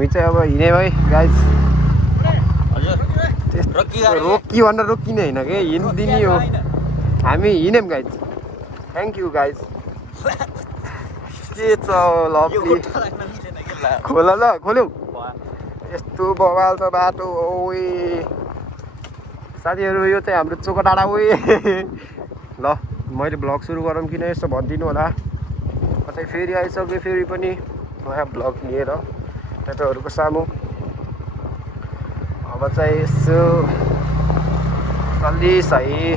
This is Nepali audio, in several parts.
हामी चाहिँ अब हिँड्यौँ है गाइज रोकी भनेर रोकिने होइन कि हिँडिदिने हो हामी हिँड्यौँ गाइज थ्याङ्क यू गाइज के छ लभली खोल ल खोल्यौ यस्तो बवाल छ बाटो ओए साथीहरू यो चाहिँ हाम्रो चोको डाँडा ओए ल मैले भ्लग सुरु गरौँ किन यसो भनिदिनु होला कतै फेरि आइसक्यो फेरि पनि नयाँ भ्लग लिएर तपाईँहरूको सामु अब चाहिँ यसो चल्लिस है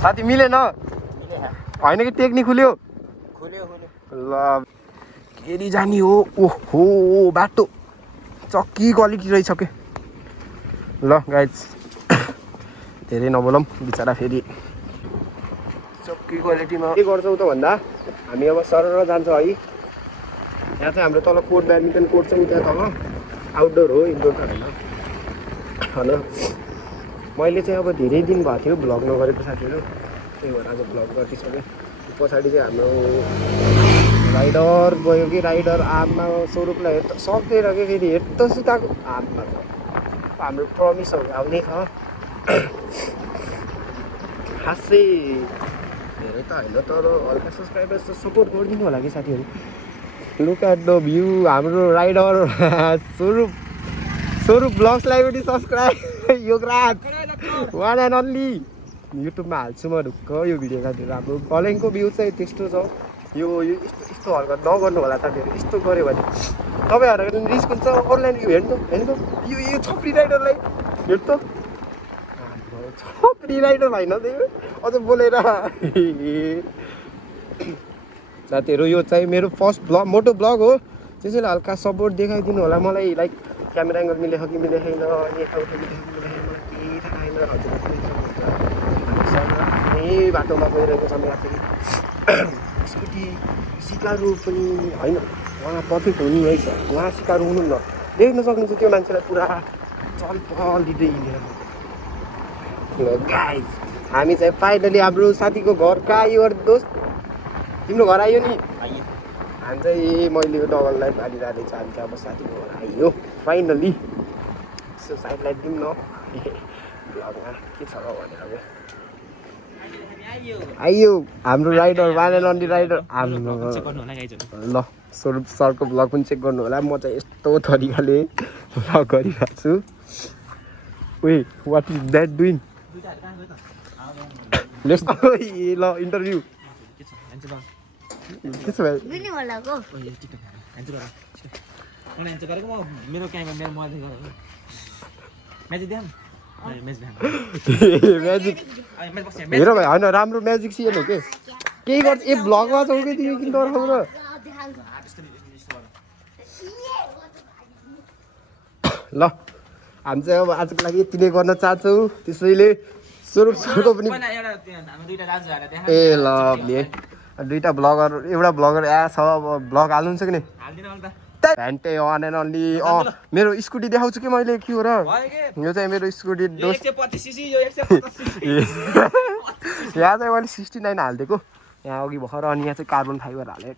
साथी मिलेन होइन कि टेक्निक खुल्यो ल फेरि जाने हो ओहो बाटो चक्की क्वालिटी रहेछ के ल गाइज धेरै नबोलौँ बिचरा फेरि चक्की क्वालिटीमा के गर्छौँ त भन्दा हामी अब सरर जान्छौँ है यहाँ चाहिँ हाम्रो तल कोर्ट ब्याडमिन्टन कोर्ट छ त्यहाँ तल आउटडोर हो इन्डोर त होइन मैले चाहिँ अब धेरै दिन भएको थियो भ्लग नगरेको साथीहरू त्यही भएर आज भ्लग गरिसकेँ पछाडि चाहिँ हाम्रो राइडर गयो कि राइडर आमा स्वरूपलाई हेर्दा सक्दैन कि फेरि हेर्दा सुताको आमा हाम्रो प्रमिसहरू आउने छ खासै धेरै त होइन तर हल्का सब्सक्राइबर्स त सपोर्ट गरिदिनु होला कि साथीहरू लुक एट द भ्यू हाम्रो राइडर स्वरूप ब्लग्सलाई पनि subscribe Yograj one and only युट्युबमा हाल्छु म ढुक्क यो भिडियो साथीहरू हाम्रो कलेङको भ्यू चाहिँ त्यस्तो छ यो यस्तो हल्का नगर्नु होला साथीहरू यस्तो गऱ्यो भने तपाईँहरू रिस्क हुन्छ अनलाइन यो हेर्नु यो छप्री राइडरलाई हेर्नु त छप्री राइडर होइन अझ बोलेर साथीहरू यो चाहिँ मेरो फर्स्ट ब्लग मोटो ब्लग हो त्यसैले हल्का सपोर्ट देखाइदिनु होला मलाई लाइक क्यामेरा एङ्गल मिलेको कि मिलेको छैन यताउता मिलेको कि मिलेको छैन मलाई केही थाहा छैन हजुर बाटोमा गइरहेको छ यहाँ चाहिँ स्कुटी सिकारु पनि होइन उहाँ पर्फेक्ट हुनु रहेछ उहाँ सिकारु हुनु न देख्न सक्नुहुन्छ त्यो मान्छेलाई पुरा चलपल दिँदै हिँडेर गाइस हामी चाहिँ फाइनली हाम्रो साथीको घर कहाँ आयो दोस्त तिम्रो घर आयो नि हामी चाहिँ मैले डबललाई पानी राखेको छ हामी चाहिँ अब साथीको घर आयो फाइनली यसो साइड लाइट दिउँ न भ्लगमा के छ भनेर अब आइयो हाम्रो rider one and only rider हाम्रो ल स्वरूप सरको भ्लग पनि चेक गर्नु होला म चाहिँ यस्तो तरिकाले भ्लग गरिरहेको छु उही what is that doing let's ल इन्टरभ्यू के छ भाइ म्याजिक हेर भाइ होइन राम्रो म्याजिक सिएन हो के केही गर्छ ए भ्लगमा छौ कि तिमी किन गर्छौ र ल हामी चाहिँ अब आजको लागि यति नै गर्न चाहन्छौँ त्यसैले स्वरूप सरको पनि ए ल दुईवटा ब्लगर एउटा ब्लगर छ अब ब्लग हाल्नुहुन्छ कि नि भ्यान्टे वान एन्ड अन्ली मेरो स्कुटी देखाउँछु कि मैले के हो र यो चाहिँ मेरो स्कुटी यहाँ चाहिँ मैले 69 हालिदिएको यहाँ अघि भर्खर अनि यहाँ चाहिँ कार्बन फाइबर हालेँ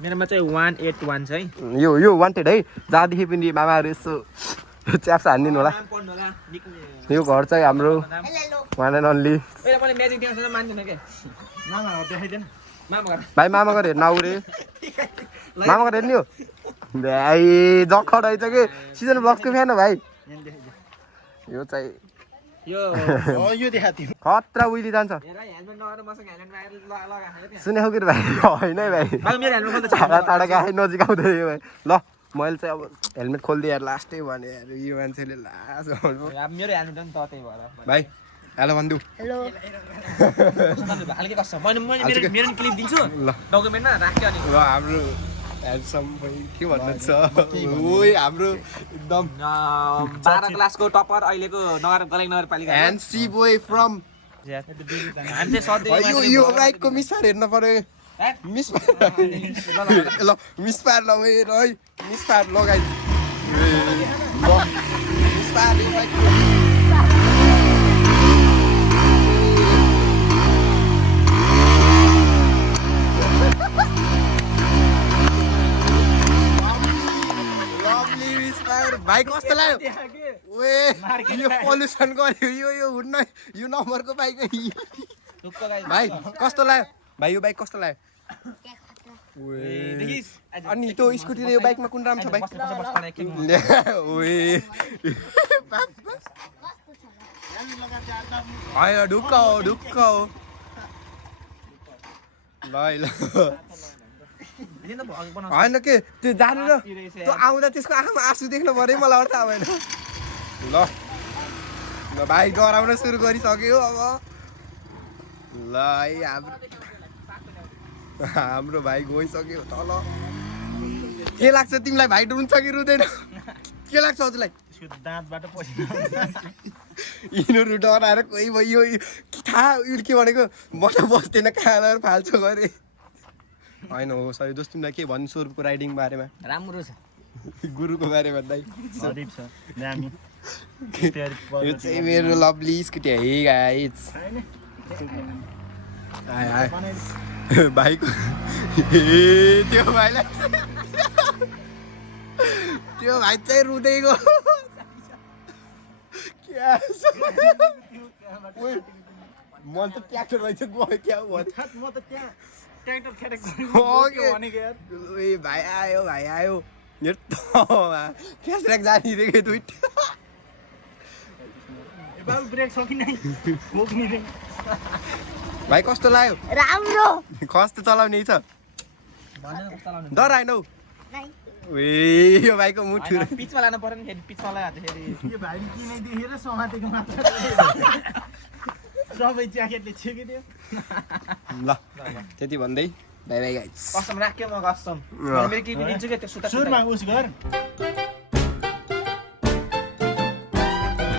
मेरोमा चाहिँ 181 छ है यो वान्टेड है जहाँदेखि पनि मामाहरू यसो च्याप्स हानिदिनु होला यो घर चाहिँ हाम्रो वान एन्ड अन्ली भाइ मामा गरेर हेर्नु आऊ रे मामा गरेर हेर्ने हो भाइ जखड रहेछ कि सिजन ब्लग्सको फ्यान हो भाइ यो चाहिँ खतरा उइली जान्छ सुनेको कि भाइ होइन है भाइ टाढा गाई नजिक आउँदै भाइ ल मैले चाहिँ अब हेलमेट खोलिदिएँ यार लास्टै भने यार यो मान्छेले लास्ट मेरो हेलमेट नि त त्यही भएर भाइ हेलो भन्छु हेलो हल्के कष्ट मैले मेरो क्लिप दिन्छु ल डकुमेन्टमा राख्यो अनि ल हाम्रो ह्यान्डसम भाइ के भन्नुहुन्छ ओइ हाम्रो एकदम 12 क्लासको टपर अहिलेको नगरपालिका ह्यान्सी बोय फ्रम हामी चाहिँ सधैँ यो बाइकको मिसपार हेर्न पर्यो मिसपार ल मिसपार लगाएर है मिसपार लगाइ मिसपार यो बाइकको भाइ कस्तो लाग्यो ओए यो पोल्युसन गर्यो यो हुन्न यो नम्बरको बाइक भाइ कस्तो लाग्यो भाइ यो बाइक कस्तो लाग्यो अनि त्यो स्कुटी र यो बाइकमा कुन राम्रो छ भाइ ओए होइन ढुक्क हो ल होइन के त्यो जानेर त्यो आउँदा त्यसको आँखामा आँसु देख्नु पऱ्यो मलाई अरू थाहा भएन ल भाइ डराउन सुरु गरिसक्यो अब ल है हाम्रो भाइ गइसक्यो तल के लाग्छ तिमीलाई भाइ रुन्छ कि रुँदैन के लाग्छ हजुरलाई दाँतबाट यिनीहरू डराएर कोही भयो थाहा उयो के भनेको म त बस्दैन खानाहरू फाल्छ गरे होइन हो सही दोस्त तिमीलाई के भन्नु स्वरूपको राइडिङ बारेमा राम्रो छ गुरुको बारेमा दाइ गरीब छ दामी यो चाहिँ मेरो लभली स्कुटी है गाइस हाय भाइको त्यो भाइलाई त्यो भाइ चाहिँ रुँदै गयो मन त ट्र्याक्टर रहेछ गयो क्या भन्छ म त त्यहाँ ट्र्याक्टर भाइ आयो क्यासऱ्याक जाने रहेछ दुइटा ब्रेक छ कि नै भाइ कस्तो लाग्यो राम्रो कस्तो चलाउने छ डर आएन हौ ए यो भाइको मुठु पिचमा लानु पर्यो नि फेरि पिचमा लगाउँदाखेरि यो भाइले किनै देखेर समातेको मात्र सबै ज्याकेटले छेकिदियो ल त्यति भन्दै बाइ बाइ गाइस कसम राख्यो म कसम मेरो के दिन्छु के त्यो सुता सुरमा उस गर